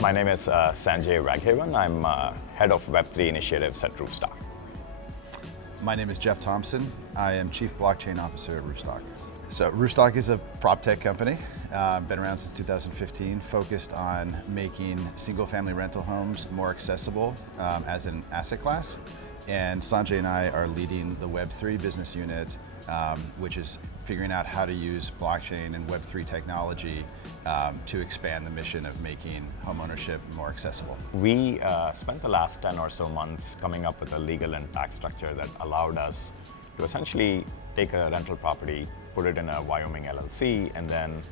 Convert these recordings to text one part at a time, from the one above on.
My name is Sanjay Raghavan. I'm head of Web3 Initiatives at Roofstock. My name is Geoff Thompson. I am Chief Blockchain Officer at Roofstock. So Roofstock is a prop tech company, been around since 2015, focused on making single-family rental homes more accessible as an asset class. And Sanjay and I are leading the Web3 business unit, which is figuring out how to use blockchain and Web3 technology to expand the mission of making homeownership more accessible. We spent the last 10 or so months coming up with a legal and tax structure that allowed us to essentially take a rental property, put it in a Wyoming LLC, and then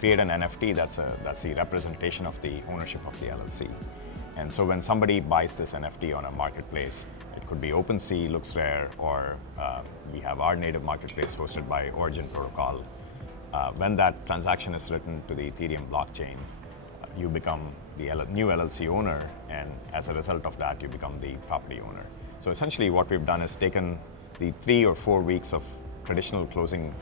create an NFT that's the representation of the ownership of the LLC. And so when somebody buys this NFT on a marketplace, it could be OpenSea, looks rare, or we have our native marketplace hosted by Origin Protocol. When that transaction is written to the Ethereum blockchain, you become the new LLC owner, and as a result of that, you become the property owner. So essentially what we've done is taken the 3 or 4 weeks of traditional closing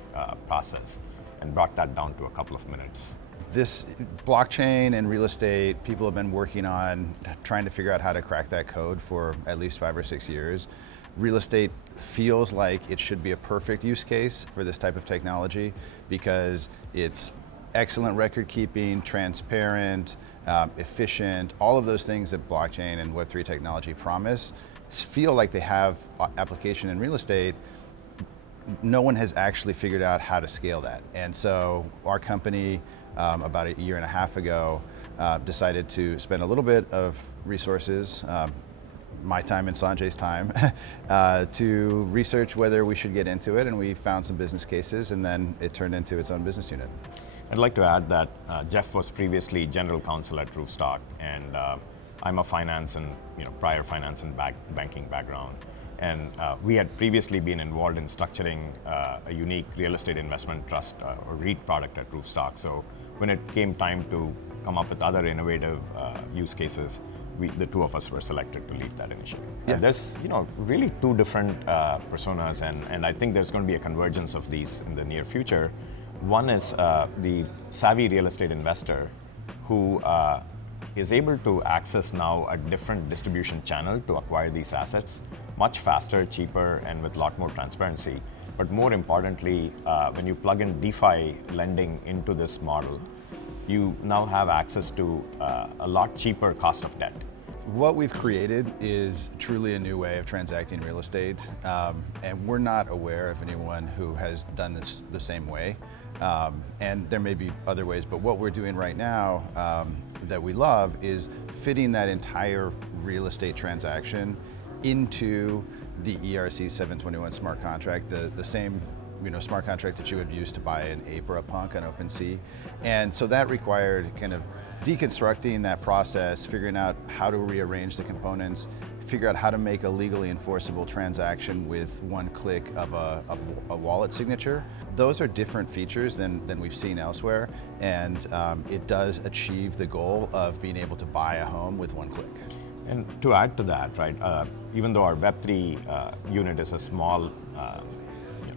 process and brought that down to a couple of minutes. This blockchain and real estate, people have been working on trying to figure out how to crack that code for at least 5 or 6 years. Real estate feels like it should be a perfect use case for this type of technology because it's excellent record keeping, transparent, efficient, all of those things that blockchain and Web3 technology promise feel like they have application in real estate. No one has actually figured out how to scale that. And so our company, about a year and a half ago, decided to spend a little bit of resources, my time and Sanjay's time, to research whether we should get into it, and we found some business cases, and then it turned into its own business unit. I'd like to add that Geoff was previously general counsel at Roofstock, and I'm a finance and prior finance and banking background. And we had previously been involved in structuring a unique real estate investment trust or REIT product at Roofstock. So when it came time to come up with other innovative use cases, the two of us were selected to lead that initiative. Yeah. And there's really two different personas, and I think there's going to be a convergence of these in the near future. One is the savvy real estate investor who is able to access now a different distribution channel to acquire these assets, much faster, cheaper, and with a lot more transparency. But more importantly, when you plug in DeFi lending into this model, you now have access to a lot cheaper cost of debt. What we've created is truly a new way of transacting real estate, and we're not aware of anyone who has done this the same way. And there may be other ways, but what we're doing right now that we love is fitting that entire real estate transaction into the ERC 721 smart contract, the same smart contract that you would use to buy an ape or a punk on OpenSea. And so that required kind of deconstructing that process, figuring out how to rearrange the components, figure out how to make a legally enforceable transaction with one click of a wallet signature. Those are different features than we've seen elsewhere, and it does achieve the goal of being able to buy a home with one click. And to add to that, right, even though our Web3 unit is a small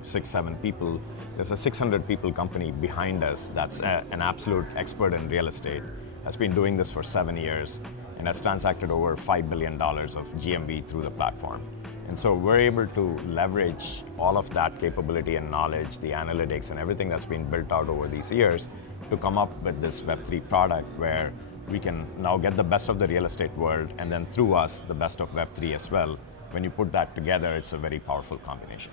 6-7 people, there's a 600 people company behind us that's an absolute expert in real estate, has been doing this for 7 years, and has transacted over $5 billion of GMV through the platform. And so we're able to leverage all of that capability and knowledge, the analytics and everything that's been built out over these years to come up with this Web3 product where we can now get the best of the real estate world, and then through us, the best of Web3 as well. When you put that together, it's a very powerful combination.